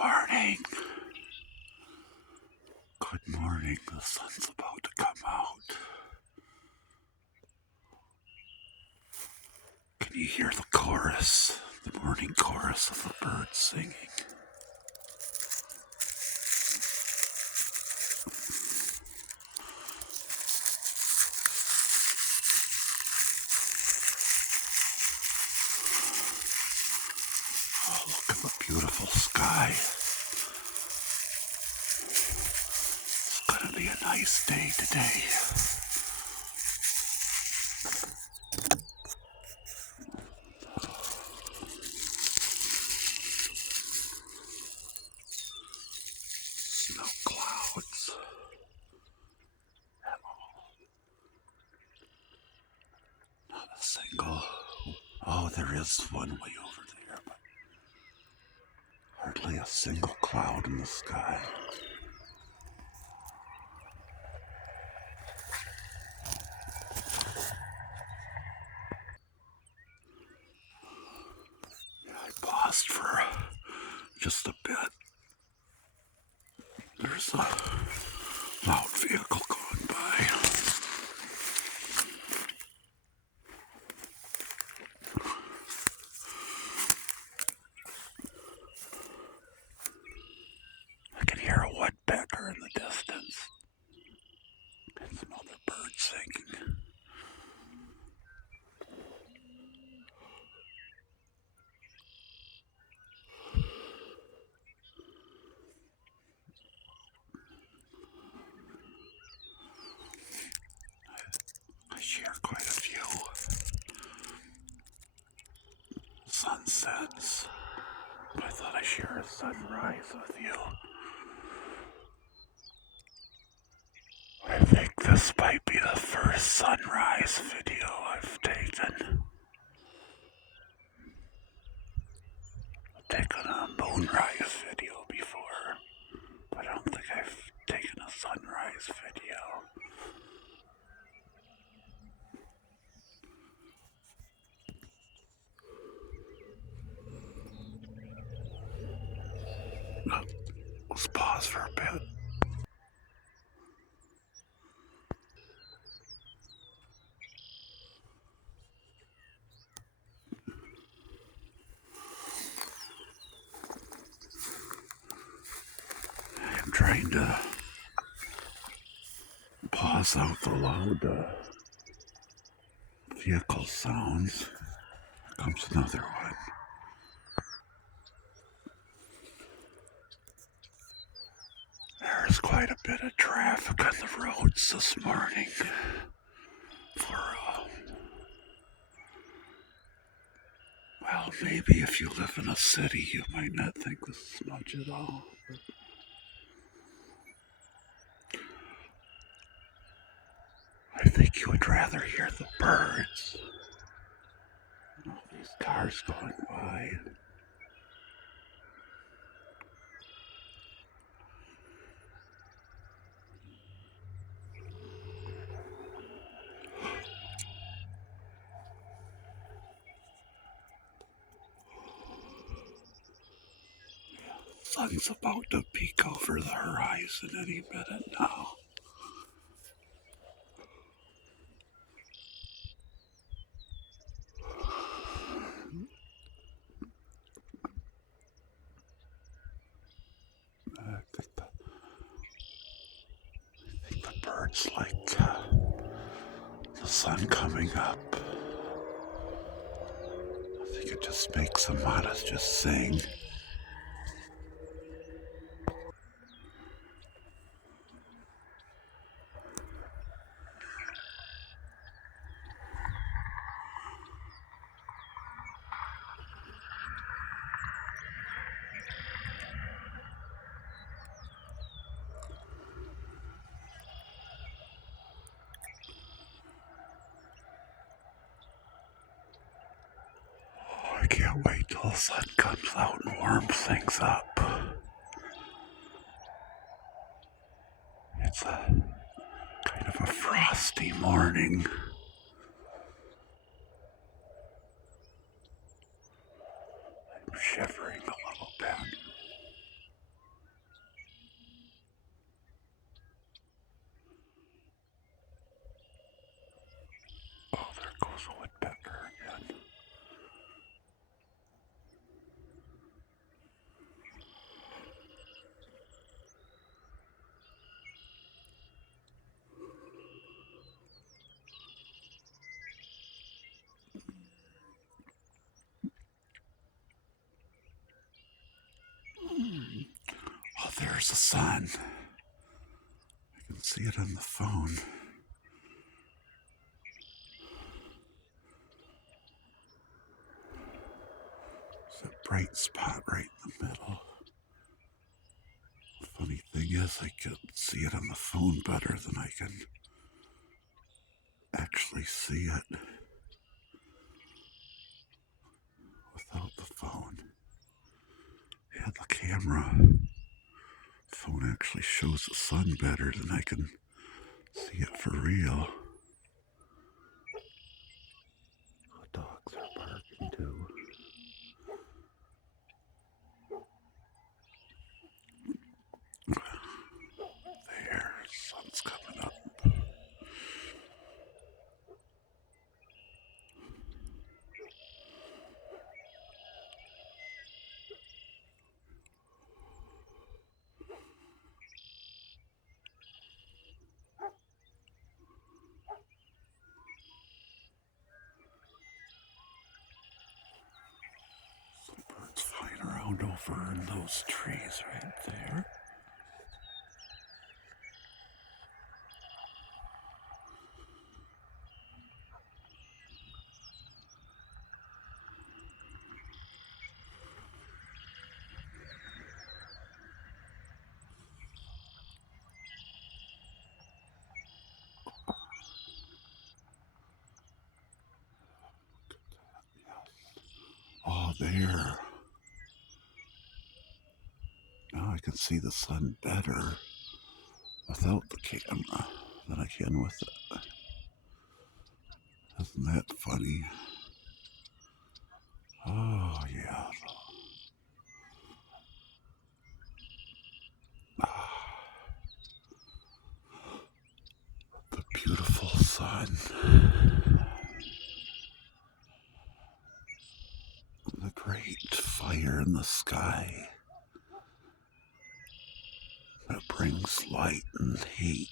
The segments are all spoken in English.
morning. Good morning. The sun's about to come out. Can you hear the chorus? The morning chorus of the birds singing. Oh, look at the beautiful sky. It's gonna be a nice day today. No clouds at all. Not a single. Oh, there is one way over there, but hardly a single cloud in the sky. I paused for just a bit. There's a loud vehicle going by. I can hear a woodpecker in the distance and some other birds singing. I share quite a few sunsets, but I thought I'd share a sunrise with you. I think this might be the first sunrise video I've taken. I've taken a moonrise video before, but I don't think I've taken a sunrise video. Let's pause for a bit. I'm trying to pause out the loud vehicle sounds. Here comes another one. There's quite a bit of traffic on the roads this morning. Well, maybe if you live in a city, you might not think this is much at all. I think you would rather hear the birds. All these cars going by. Sun's about to peek over the horizon any minute now. I think the birds like the sun coming up. I think it just makes them want to just sing. I can't wait till the sun comes out and warms things up. It's a kind of a frosty morning. I'm shivering a little bit. there's the sun. I can see it on the phone. There's a bright spot right in the middle. The funny thing is, I can see it on the phone better than I can actually see it without the phone. Yeah, the camera phone actually shows the sun better than I can see it for real. The dogs are barking too. There, sun's coming up. Some birds flying around over in those trees right there. Oh, there. Now I can see the sun better without the camera than I can with it. Isn't that funny? Oh, yeah. The beautiful sun. The great fire in the sky that brings light and heat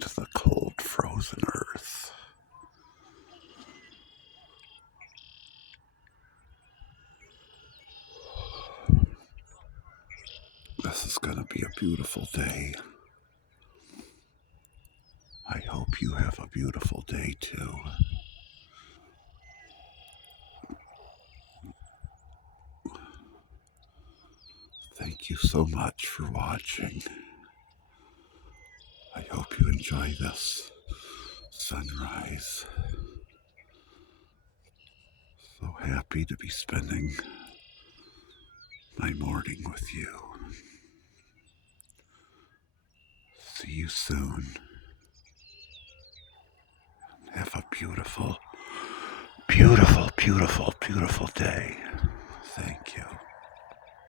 to the cold, frozen earth. This is going to be a beautiful day. I hope you have a beautiful day too. Thank you so much for watching. I hope you enjoy this sunrise. So happy to be spending my morning with you. See you soon. Have a beautiful, beautiful, beautiful, beautiful day. Thank you.